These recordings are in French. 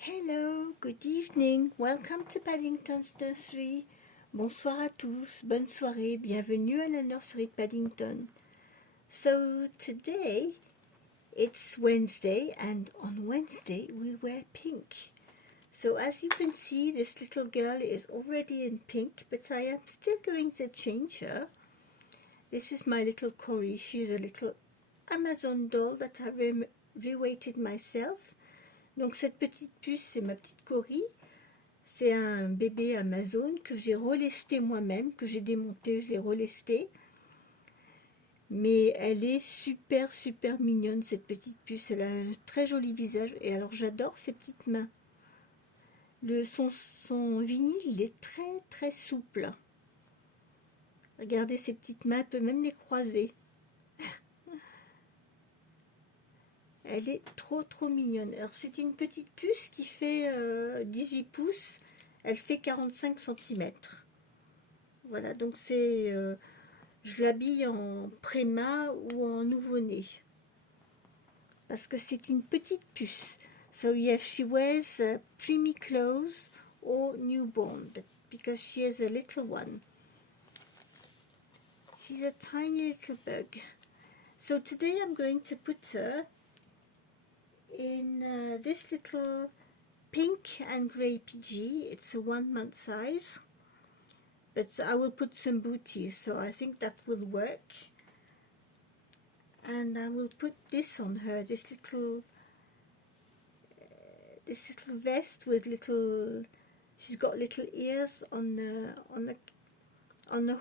Hello, good evening, welcome to Paddington's Nursery. Bonsoir à tous, bonne soirée, bienvenue à la nursery de Paddington. So today it's Wednesday, and on Wednesday we wear pink. So as you can see, this little girl is already in pink, but I am still going to change her. This is my little Cory. She's a little Amazon doll that I reweighted myself. Donc cette petite puce, c'est ma petite Cory. C'est un bébé Amazon que j'ai relesté moi-même, que j'ai démonté, je l'ai relesté. Mais elle est super mignonne, cette petite puce. Elle a un très joli visage. Et alors j'adore ses petites mains. Son vinyle, il est très souple. Regardez ses petites mains, elle peut même les croiser. Elle est trop mignonne. Alors c'est une petite puce qui fait 18 pouces. Elle fait 45 cm. Voilà, donc je l'habille en préma ou en nouveau-né. Parce que c'est une petite puce. So yes, she wears preemie clothes or newborn, but because she is a little one. She's a tiny little bug. So today I'm going to put her in this little pink and grey PG. It's a 1 month size. But I will put some booties, so I think that will work. And I will put this on her, this little vest with little. She's got little ears on the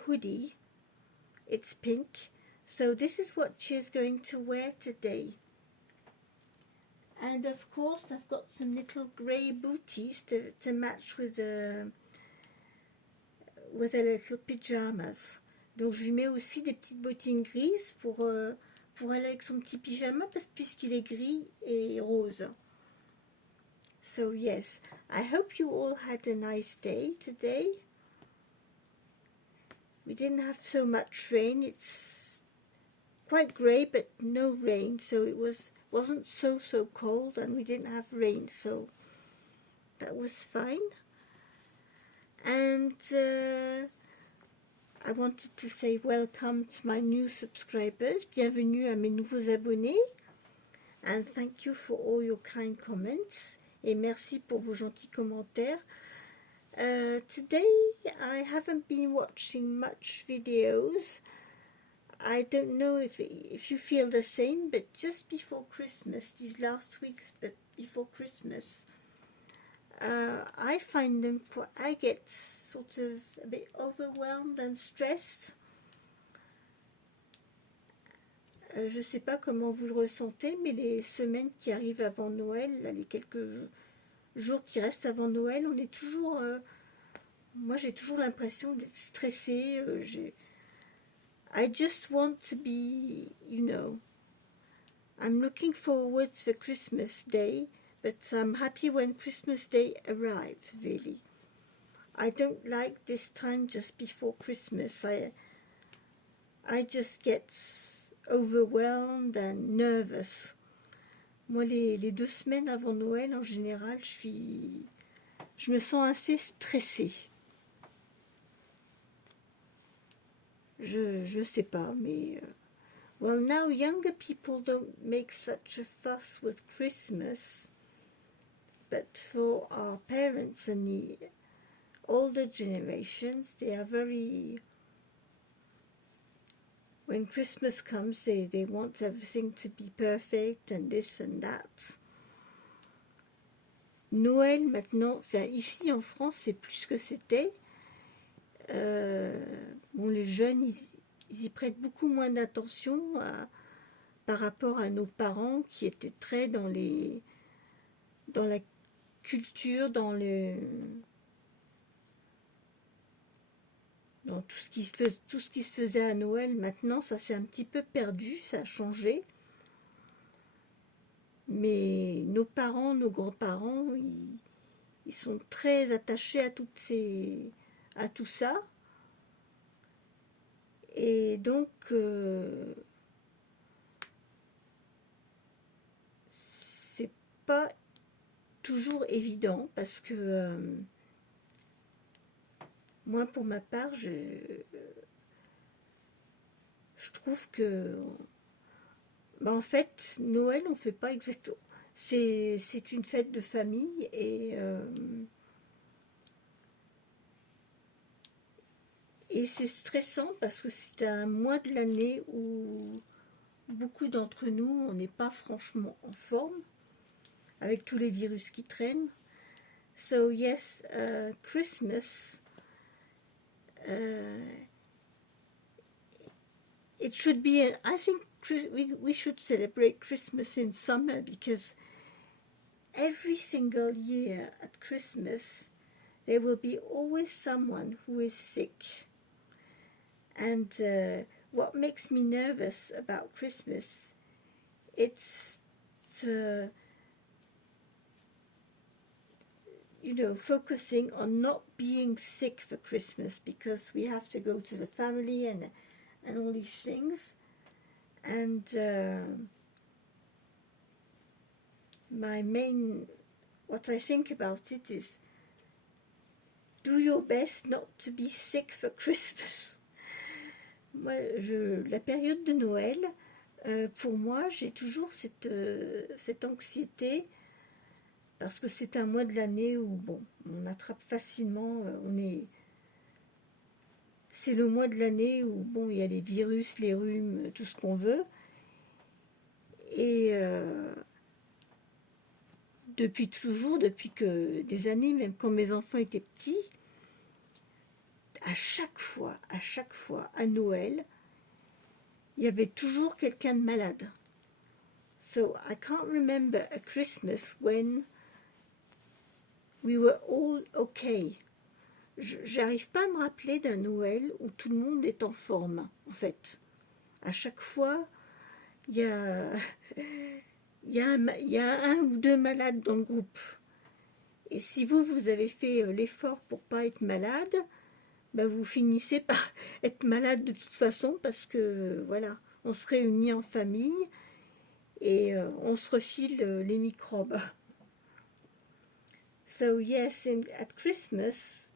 hoodie. It's pink, so this is what she's going to wear today. And of course, I've got some little grey booties to match with her little pyjamas. Donc je lui mets aussi des petites bottines grises pour aller avec son petit pyjama, puisqu'il est gris et rose. So yes, I hope you all had a nice day today. We didn't have so much rain. It's quite grey, but no rain, so it wasn't so cold, and we didn't have rain, so that was fine. And I wanted to say welcome to my new subscribers. Bienvenue à mes nouveaux abonnés. And thank you for all your kind comments. Et merci pour vos gentils commentaires. Today I haven't been watching much videos. I don't know if you feel the same, but just before Christmas, these last weeks, but before Christmas, I find them, I get sort of a bit overwhelmed and stressed. Je ne sais pas comment vous le ressentez, mais les semaines qui arrivent avant Noël, là, les quelques jours qui restent avant Noël, on est toujours... moi, j'ai toujours l'impression d'être stressée. I just want to be, I'm looking forward to Christmas Day, but I'm happy when Christmas Day arrives, really. I don't like this time just before Christmas. I just get overwhelmed and nervous. Moi, les 2 semaines avant Noël, en général, je me sens assez stressée. Je sais pas, mais... well, now younger people don't make such a fuss with Christmas, but for our parents and the older generations, they are very... when Christmas comes, they want everything to be perfect and this and that. Noël, maintenant, enfin, ici en France, c'est plus ce que c'était. Bon, les jeunes, ils y prêtent beaucoup moins d'attention par rapport à nos parents qui étaient très dans la culture, dans tout ce qui se faisait à Noël. Maintenant, ça s'est un petit peu perdu, ça a changé. Mais nos parents, nos grands-parents, ils sont très attachés à tout ça. Et donc, c'est pas toujours évident parce que moi, pour ma part, je trouve que, en fait, Noël, on fait pas exactement. C'est une fête de famille et c'est stressant parce que c'est un mois de l'année où beaucoup d'entre nous, on n'est pas franchement en forme avec tous les virus qui traînent. So yes, Christmas, uh, it should be, I think we should celebrate Christmas in summer because every single year at Christmas, there will be always someone who is sick. And what makes me nervous about Christmas, it's focusing on not being sick for Christmas because we have to go to the family and all these things. And what I think about it is, do your best not to be sick for Christmas. Moi, la période de Noël, pour moi, j'ai toujours cette anxiété parce que c'est un mois de l'année où, bon, on attrape facilement, c'est le mois de l'année où, bon, il y a les virus, les rhumes, tout ce qu'on veut. Et depuis toujours, depuis que des années, même quand mes enfants étaient petits, à chaque fois, à Noël, il y avait toujours quelqu'un de malade. So I can't remember a Christmas when we were all okay. J'arrive pas à me rappeler d'un Noël où tout le monde est en forme, en fait. À chaque fois, il y a, il y a un ou deux malades dans le groupe. Et si vous avez fait l'effort pour pas être malade, vous finissez par être malade de toute façon parce que, voilà, on se réunit en famille et on se refile les microbes. So yes, at Christmas,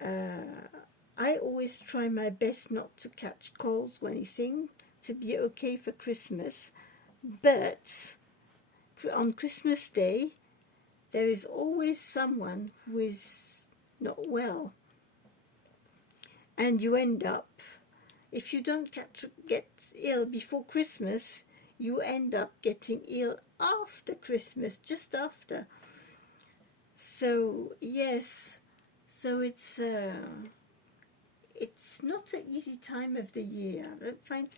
I always try my best not to catch colds or anything, to be okay for Christmas. But on Christmas Day, there is always someone who is not well. And you end up, if you don't get ill before Christmas, you end up getting ill after Christmas, just after. So yes, so it's not an easy time of the year. I don't find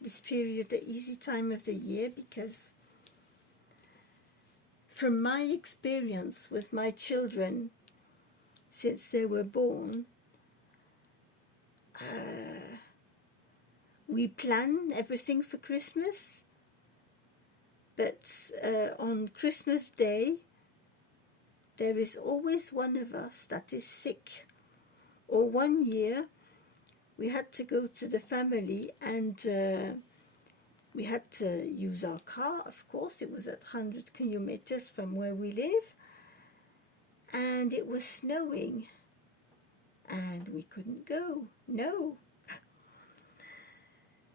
this period an easy time of the year because from my experience with my children since they were born, we plan everything for Christmas, but on Christmas Day, there is always one of us that is sick. Or one year, we had to go to the family and we had to use our car, of course. It was at 100 kilometers from where we live. And it was snowing. And we couldn't go. No.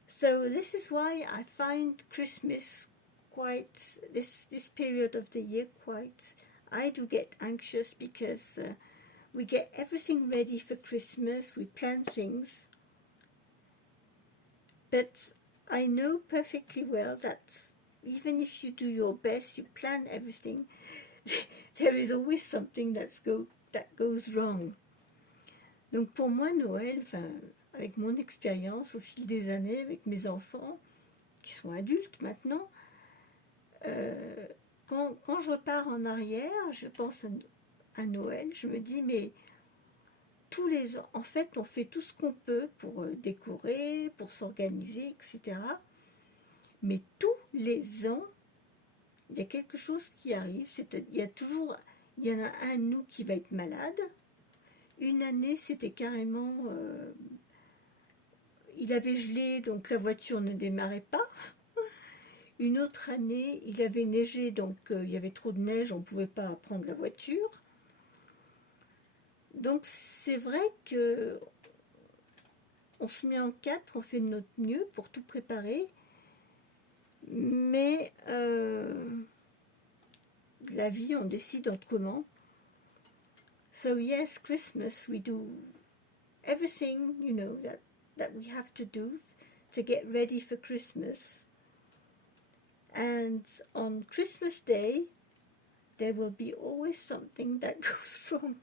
So this is why I find Christmas quite, this period of the year quite, I do get anxious because we get everything ready for Christmas, we plan things. But I know perfectly well that even if you do your best, you plan everything, there is always something that goes wrong. Donc pour moi, Noël, avec mon expérience au fil des années, avec mes enfants, qui sont adultes maintenant, quand je repars en arrière, je pense à Noël, je me dis, mais tous les ans, en fait, on fait tout ce qu'on peut pour décorer, pour s'organiser, etc. Mais tous les ans, il y a quelque chose qui arrive, il y en a un de nous qui va être malade. Une année, c'était carrément, il avait gelé, donc la voiture ne démarrait pas. Une autre année, il avait neigé, donc il y avait trop de neige, on ne pouvait pas prendre la voiture. Donc c'est vrai que on se met en quatre, on fait de notre mieux pour tout préparer, mais la vie, on décide autrement. So yes, Christmas, we do everything, that we have to do to get ready for Christmas. And on Christmas Day, there will be always something that goes wrong.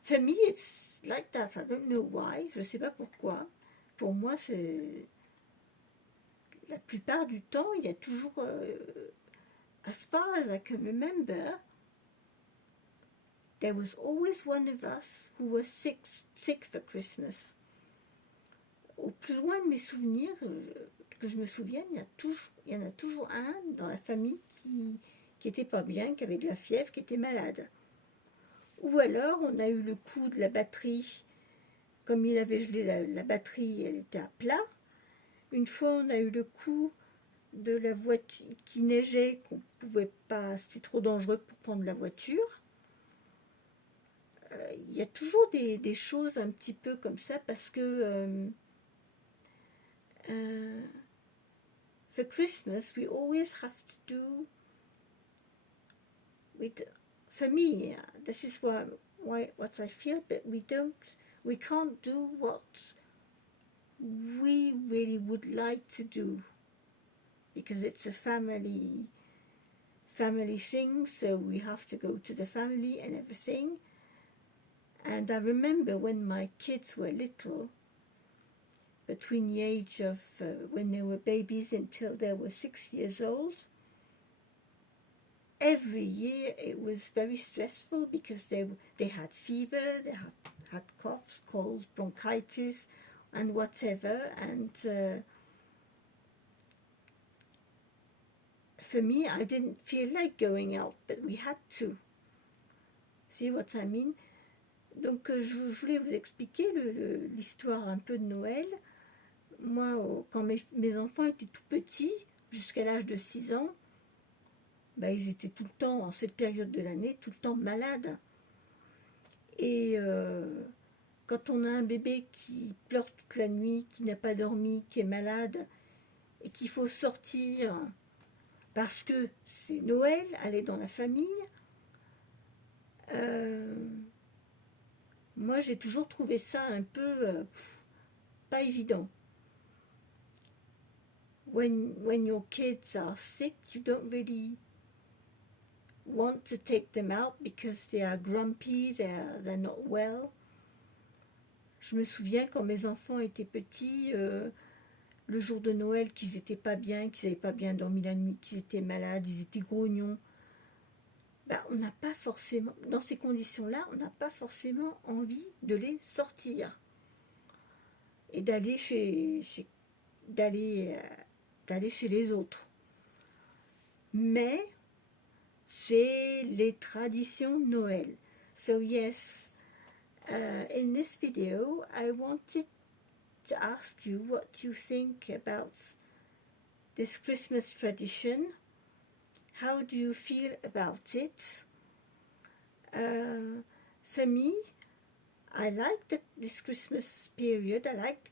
For me, it's like that. I don't know why. Je ne sais pas pourquoi. Pour moi, c'est la plupart du temps, il y a toujours, as far as I can remember, there was always one of us who was sick for Christmas. Au plus loin de mes souvenirs, que je me souvienne, il y en a toujours un dans la famille qui était pas bien, qui avait de la fièvre, qui était malade. Ou alors, on a eu le coup de la batterie, comme il avait gelé la batterie, elle était à plat. Une fois, on a eu le coup de la voiture qui neigeait, qu'on pouvait pas, c'était trop dangereux pour prendre la voiture. Il y a toujours des choses un petit peu comme ça, parce que for Christmas, we always have to do with, for me, this is what I feel, but we can't do what we really would like to do, because it's a family thing, so we have to go to the family and everything. And I remember when my kids were little, between the age of when they were babies until they were 6 years old, every year it was very stressful, because they had fever, they had coughs, colds, bronchitis, and whatever. And for me, I didn't feel like going out, but we had to. See what I mean? Donc je voulais vous expliquer l'histoire un peu de Noël. Moi, quand mes enfants étaient tout petits, jusqu'à l'âge de 6 ans, bah, ils étaient tout le temps, en cette période de l'année, tout le temps malades. Et quand on a un bébé qui pleure toute la nuit, qui n'a pas dormi, qui est malade, et qu'il faut sortir parce que c'est Noël, aller dans la famille, moi j'ai toujours trouvé ça un peu pas évident. When your kids are sick, you don't really want to take them out because they are grumpy, they're not well. Je me souviens quand mes enfants étaient petits, le jour de Noël, qu'ils n'étaient pas bien, qu'ils n'avaient pas bien dormi la nuit, qu'ils étaient malades, ils étaient grognons. Ben, on n'a pas forcément, dans ces conditions-là, on n'a pas forcément envie de les sortir et d'aller chez les autres. Mais c'est les traditions de Noël. So yes, in this video, I wanted to ask you what you think about this Christmas tradition. How do you feel about it? For me, I like this Christmas period. I like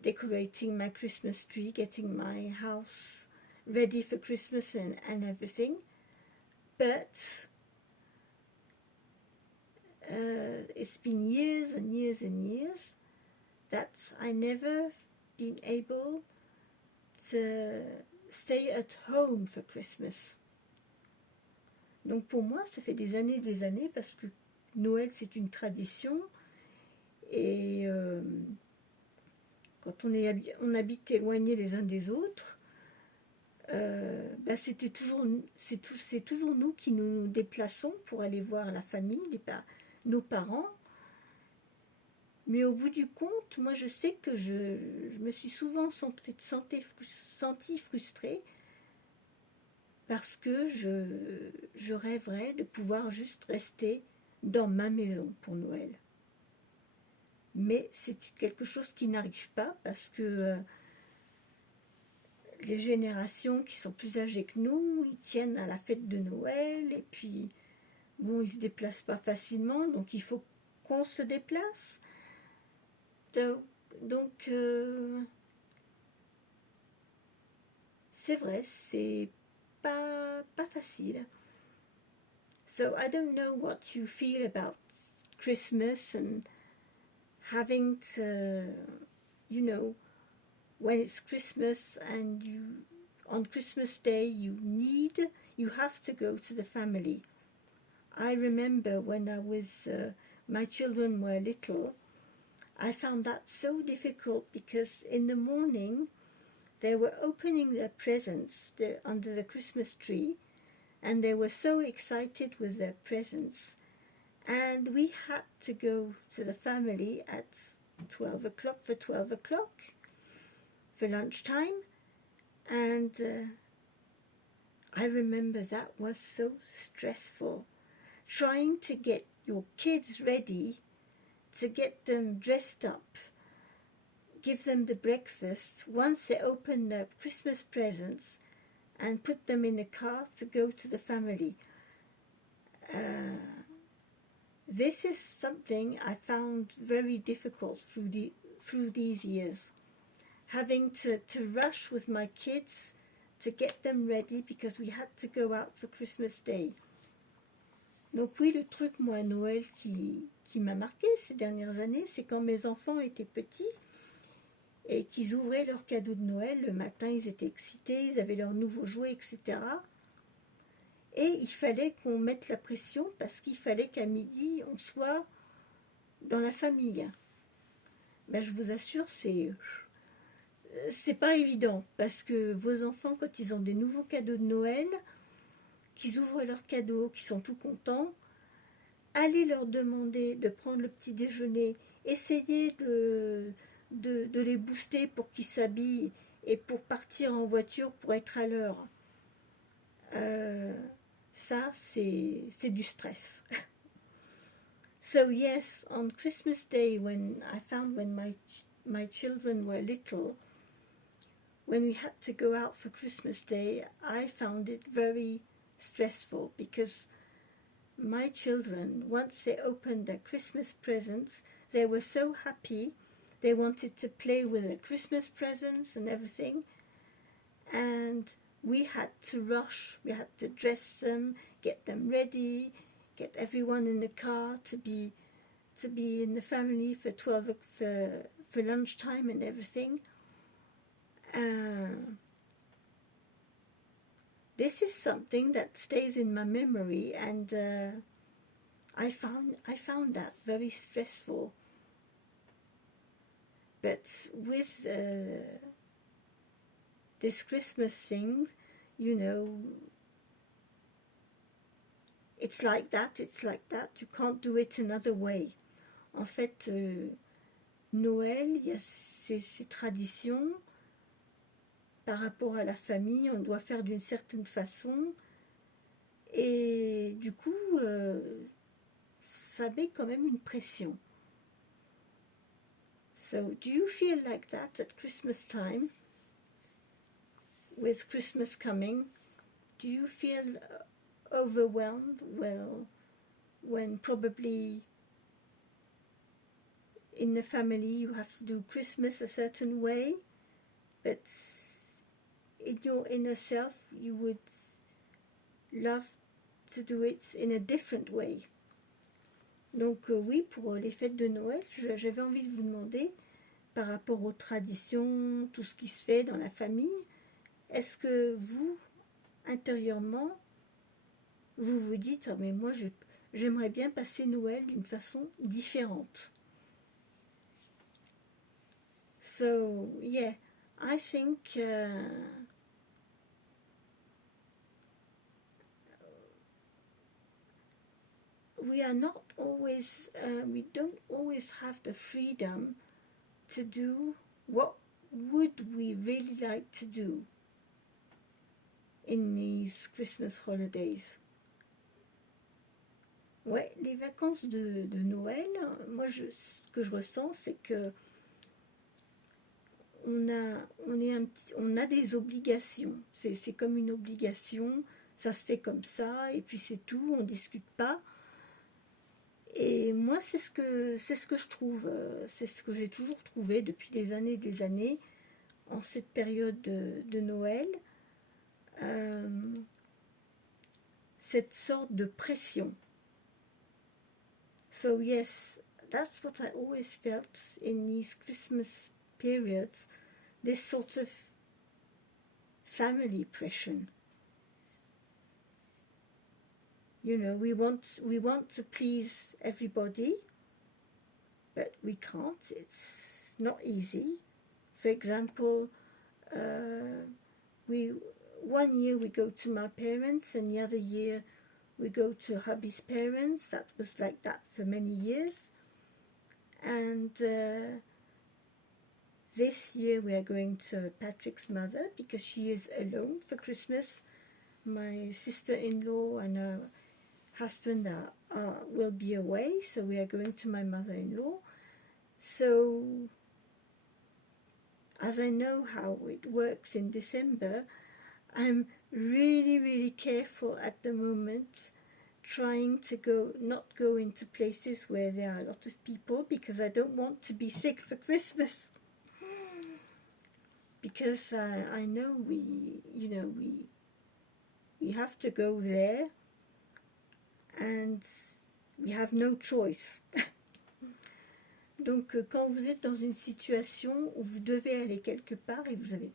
decorating my Christmas tree, getting my house ready for Christmas and everything. But it's been years and years and years that I never been able to stay at home for Christmas. Donc pour moi, ça fait des années, parce que Noël c'est une tradition, et quand on habite éloignés les uns des autres, bah c'est toujours nous qui nous déplaçons pour aller voir la famille, nos parents. Mais au bout du compte, moi je sais que je me suis souvent sentie frustrée, parce que je rêverais de pouvoir juste rester dans ma maison pour Noël. Mais c'est quelque chose qui n'arrive pas, parce que les générations qui sont plus âgées que nous, ils tiennent à la fête de Noël, et puis, bon, ils ne se déplacent pas facilement, donc il faut qu'on se déplace. Donc, c'est vrai, c'est pas facile. So I don't know what you feel about Christmas and having to, when it's Christmas and on Christmas Day you have to go to the family. I remember when my children were little, I found that so difficult because in the morning they were opening their presents under the Christmas tree, and they were so excited with their presents. And we had to go to the family at 12 o'clock for lunchtime. And I remember that was so stressful. Trying to get your kids ready, to get them dressed up, give them the breakfast, once they open their Christmas presents, and put them in a car to go to the family. This is something I found very difficult through these years. Having to rush with my kids to get them ready because we had to go out for Christmas Day. Donc oui, le truc, moi, à Noël qui m'a marqué ces dernières années, c'est quand mes enfants étaient petits et qu'ils ouvraient leurs cadeaux de Noël. Le matin, ils étaient excités, ils avaient leurs nouveaux jouets, etc. Et il fallait qu'on mette la pression parce qu'il fallait qu'à midi, on soit dans la famille. Ben, je vous assure, c'est pas évident parce que vos enfants, quand ils ont des nouveaux cadeaux de Noël, qu'ils ouvrent leurs cadeaux, qu'ils sont tout contents, allez leur demander de prendre le petit déjeuner, essayez de les booster pour qu'ils s'habillent et pour partir en voiture pour être à l'heure. Ça, c'est du stress. So yes, on Christmas Day, when my children were little, when we had to go out for Christmas Day, I found it very stressful because my children, once they opened their Christmas presents, they were so happy. They wanted to play with the Christmas presents and everything. And we had to rush. We had to dress them, get them ready, get everyone in the car to be in the family for for lunchtime and everything. This is something that stays in my memory, and I found that very stressful. But with this Christmas thing, it's like that. You can't do it another way. En fait, Noël, il y a ces traditions. Par rapport à la famille, on doit faire d'une certaine façon. Et du coup, ça met quand même une pression. So, do you feel like that at Christmas time? With Christmas coming, do you feel overwhelmed? Well, when probably in the family you have to do Christmas a certain way, but in your inner self, you would love to do it in a different way. Donc oui, pour les fêtes de Noël, j'avais envie de vous demander, par rapport aux traditions, tout ce qui se fait dans la famille, est-ce que vous, intérieurement, vous vous dites, oh, mais moi j'aimerais bien passer Noël d'une façon différente. So, yeah, I think we don't always have the freedom to do what would we really like to do in these Christmas holidays. Ouais, les vacances de Noël, moi ce que je ressens, c'est que on a des obligations. C'est comme une obligation, ça se fait comme ça, et puis c'est tout, on ne discute pas. Et moi, c'est ce que je trouve, c'est ce que j'ai toujours trouvé depuis des années, en cette période de Noël, euh, cette sorte de pression. So yes, that's what I always felt in these Christmas periods, this sort of family pressure. You know, we want to please everybody, but we can't. It's not easy. For example, we one year we go to my parents, and the other year we go to hubby's parents. That was like that for many years. And this year we are going to Patrick's mother because she is alone for Christmas. My sister-in-law and her husband will be away, so we are going to my mother-in-law. So, as I know how it works in December, I'm really, really careful at the moment, trying to not go into places where there are a lot of people, because I don't want to be sick for Christmas. Because I know we have to go there, and we have no choice. Donc quand vous êtes dans une situation où vous devez aller quelque part et vous n'avez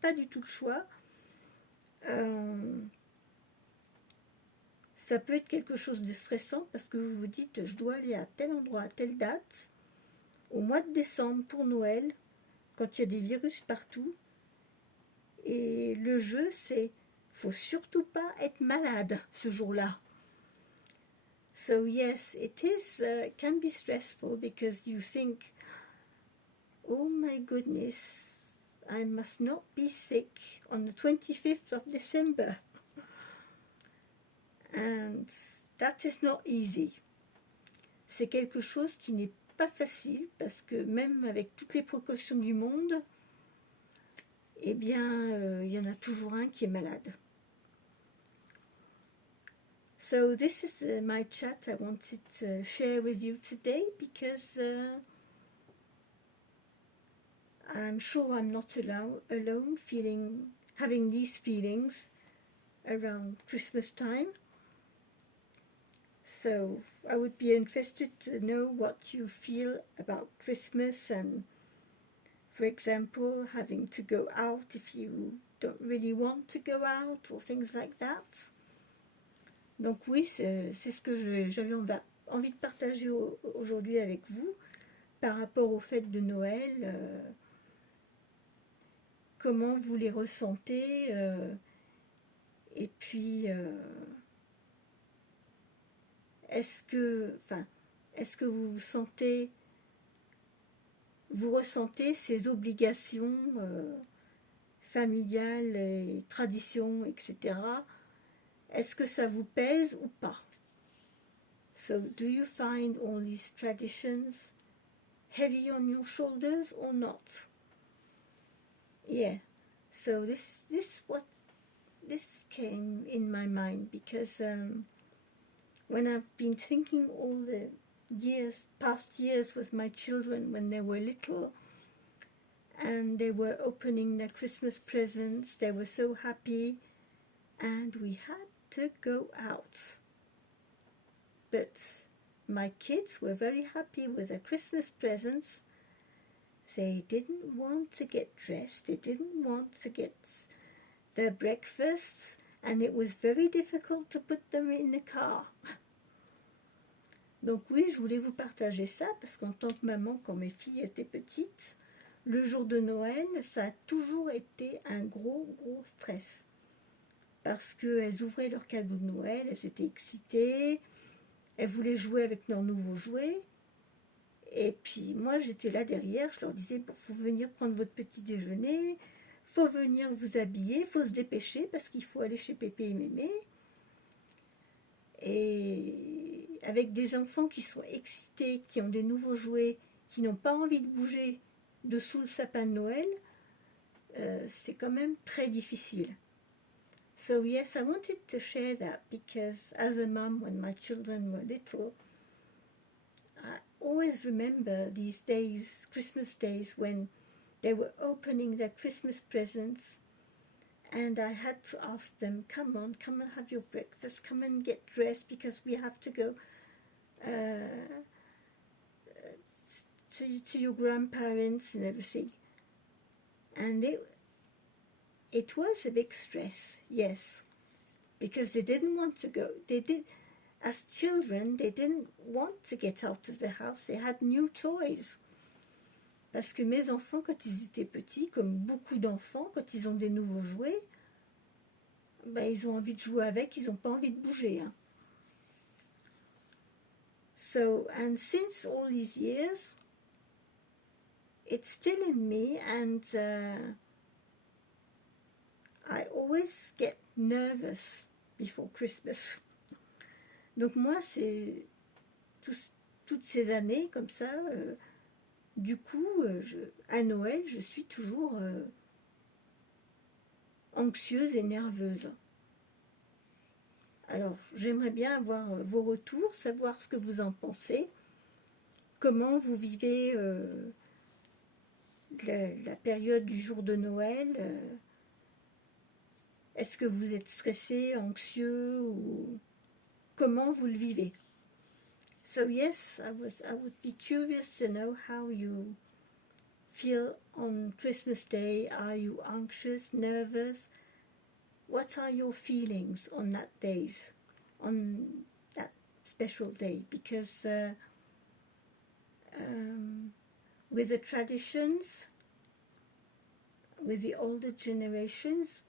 pas du tout le choix, ça peut être quelque chose de stressant parce que vous vous dites je dois aller à tel endroit à telle date au mois de décembre pour Noël, quand il y a des virus partout, et le jeu c'est faut surtout pas être malade ce jour-là. So yes, it is can be stressful because you think, oh my goodness, I must not be sick on the 25th of December. And that is not easy. C'est quelque chose qui n'est pas facile parce que même avec toutes les précautions du monde, eh bien, il y en a toujours un qui est malade. So this is my chat I wanted to share with you today because I'm sure I'm not alone having these feelings around Christmas time. So I would be interested to know what you feel about Christmas, and for example, having to go out if you don't really want to go out or things like that. Donc oui, c'est ce que j'avais envie de partager aujourd'hui avec vous par rapport aux fêtes de Noël, comment vous les ressentez, et puis est-ce que vous ressentez ces obligations familiales et traditions, etc. Est-ce que ça vous pèse ou pas? So, do you find all these traditions heavy on your shoulders or not? Yeah. So this came in my mind because when I've been thinking all the past years with my children when they were little, and they were opening their Christmas presents, they were so happy, and we had to go out. But my kids were very happy with their Christmas presents. They didn't want to get dressed, they didn't want to get their breakfasts, and it was very difficult to put them in the car. Donc oui, je voulais vous partager ça, parce qu'en tant que maman, quand mes filles étaient petites, le jour de Noël, ça a toujours été un gros stress. Parce qu'elles ouvraient leurs cadeaux de Noël, elles étaient excitées, elles voulaient jouer avec leurs nouveaux jouets. Et puis moi, j'étais là derrière, je leur disais, il faut venir prendre votre petit déjeuner, faut venir vous habiller, faut se dépêcher parce qu'il faut aller chez Pépé et Mémé. Et avec des enfants qui sont excités, qui ont des nouveaux jouets, qui n'ont pas envie de bouger dessous le sapin de Noël, c'est quand même très difficile. So yes, I wanted to share that because as a mum, when my children were little, I always remember these days, Christmas days, when they were opening their Christmas presents, and I had to ask them, come on, come and have your breakfast, come and get dressed because we have to go to your grandparents and everything. And it was a big stress, yes, because they didn't want to go. As children, they didn't want to get out of the house. They had new toys. Parce que mes enfants, quand ils étaient petits, comme beaucoup d'enfants, quand ils ont des nouveaux jouets, ben, ils ont envie de jouer avec, ils n'ont pas envie de bouger. Hein. So, and since all these years, it's still in me, and I always get nervous before Christmas. Donc moi, c'est toutes ces années comme ça, du coup, à Noël, je suis toujours anxieuse et nerveuse. Alors, j'aimerais bien avoir vos retours, savoir ce que vous en pensez, comment vous vivez la période du jour de Noël. Est-ce que vous êtes stressé, anxieux, ou comment vous le vivez? So yes, I would be curious to know how you feel on Christmas Day. Are you anxious, nervous? What are your feelings on that special day? Because with the traditions, with the older generations,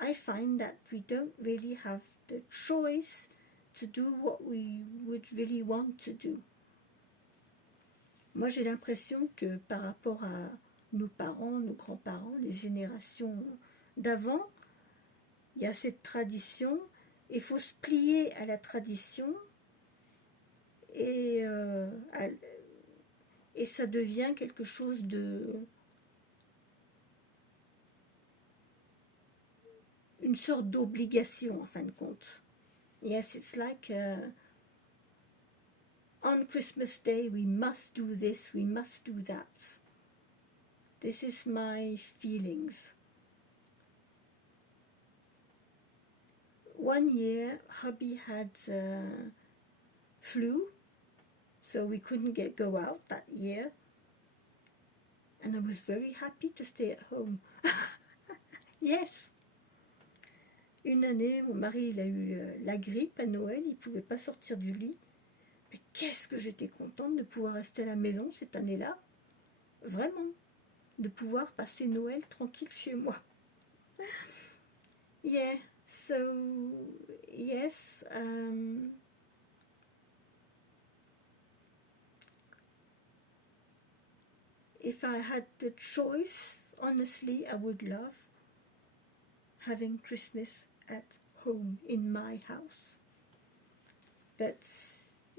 I find that we don't really have the choice to do what we would really want to do. Moi, j'ai l'impression que par rapport à nos parents, nos grands-parents, les générations d'avant, il y a cette tradition, il faut se plier à la tradition et ça devient quelque chose une sorte d'obligation en fin de compte. Yes, it's like on Christmas Day we must do this, we must do that. This is my feelings. One year, hubby had flu, so we couldn't go out that year. And I was very happy to stay at home. Yes. Une année, mon mari il a eu la grippe à Noël, il ne pouvait pas sortir du lit. Mais qu'est-ce que j'étais contente de pouvoir rester à la maison cette année-là. Vraiment. De pouvoir passer Noël tranquille chez moi. Yeah, so yes. If I had the choice, honestly, I would love having Christmas at home in my house. But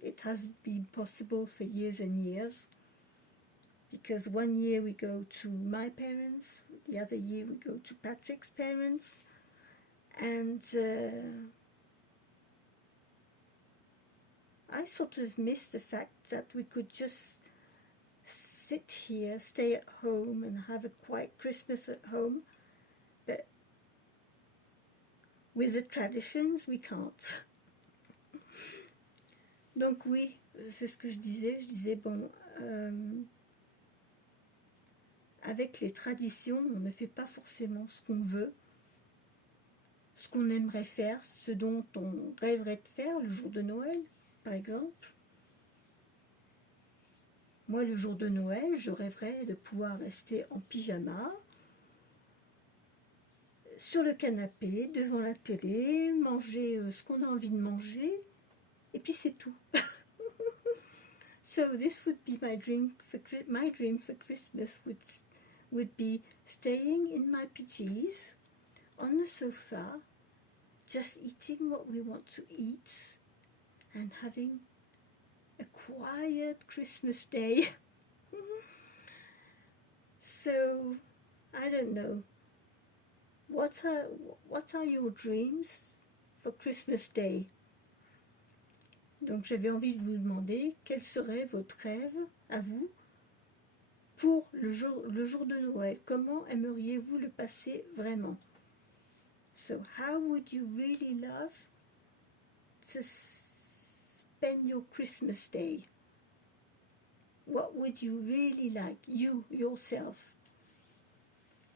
it hasn't been possible for years and years, because one year we go to my parents, the other year we go to Patrick's parents, and I sort of miss the fact that we could just sit here, stay at home and have a quiet Christmas at home, but with the traditions we can't. Donc oui, c'est ce que je disais bon, avec les traditions, on ne fait pas forcément ce qu'on veut, ce qu'on aimerait faire, ce dont on rêverait de faire le jour de Noël, par exemple. Moi, le jour de Noël, je rêverais de pouvoir rester en pyjama, sur le canapé, devant la télé, manger ce qu'on a envie de manger, et puis c'est tout. So this would be my dream for Christmas would be staying in my PJs on the sofa, just eating what we want to eat and having a quiet Christmas day. So, I don't know. What are your dreams for Christmas Day? Donc j'avais envie de vous demander quel serait votre rêve à vous pour le jour de Noël. Comment aimeriez-vous le passer vraiment? So how would you really love to spend your Christmas Day? What would you really like, you, yourself?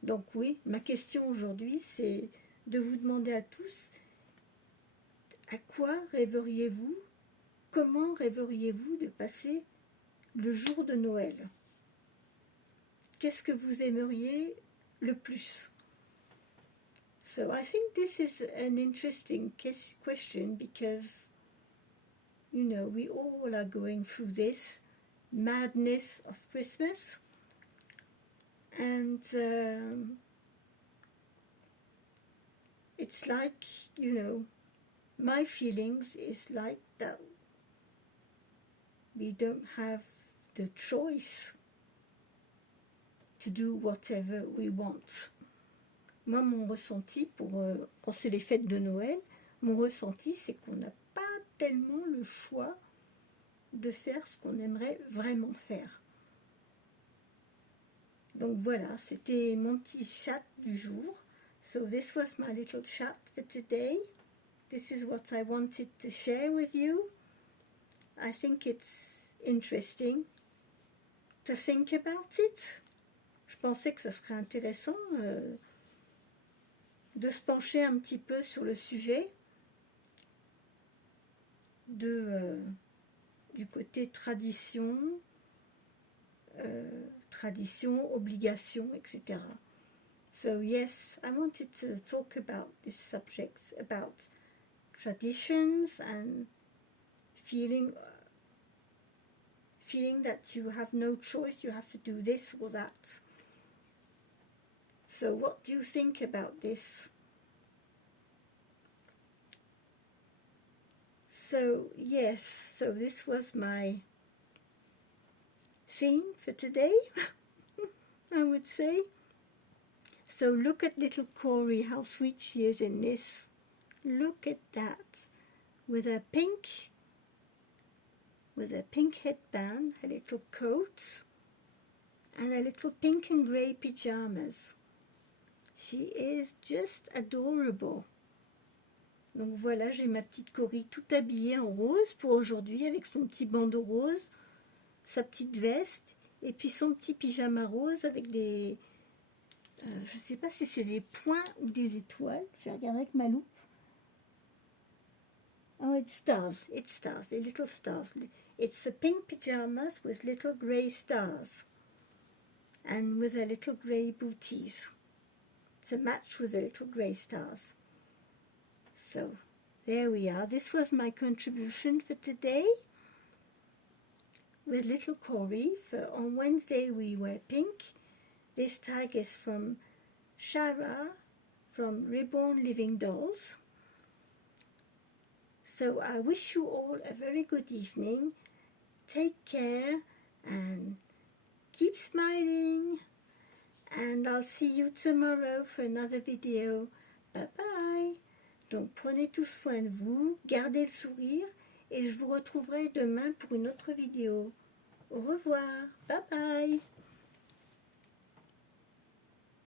Donc oui, ma question aujourd'hui, c'est de vous demander à tous, à quoi rêveriez-vous? Comment rêveriez-vous de passer le jour de Noël? Qu'est-ce que vous aimeriez le plus? So I think this is an interesting question because, you know, we all are going through this madness of Christmas, and it's like, you know, my feelings is like that we don't have the choice to do whatever we want. Moi, mon ressenti quand c'est les fêtes de Noël, mon ressenti, c'est qu'on n'a pas tellement le choix de faire ce qu'on aimerait vraiment faire. Donc voilà, c'était mon petit chat du jour. So this was my little chat for today. This is what I wanted to share with you. I think it's interesting to think about it. Je pensais que ce serait intéressant de se pencher un petit peu sur le sujet du côté tradition, obligation, etc. So yes, I wanted to talk about this subject, about traditions and feeling that you have no choice, you have to do this or that. So what do you think about this? So yes, so this was my theme for today, I would say. So look at little Corey, how sweet she is in this. Look at that, with a pink headband, a little coat, and a little pink and grey pyjamas. She is just adorable. Donc voilà, j'ai ma petite Corrie tout habillée en rose pour aujourd'hui, avec son petit bandeau rose, sa petite veste, et puis son petit pyjama rose avec des... je ne sais pas si c'est des points ou des étoiles. Je vais regarder avec ma loupe. Oh, it's stars, the little stars. It's a pink pyjamas with little grey stars and with a little grey booties to match with the little grey stars. So, there we are. This was my contribution for today with little Corey. On Wednesday we wear pink. This tag is from Shara from Reborn Living Dolls. So I wish you all a very good evening. Take care and keep smiling. And I'll see you tomorrow for another video. Bye bye. Donc prenez tous soin de vous, gardez le sourire et je vous retrouverai demain pour une autre vidéo. Au revoir. Bye bye.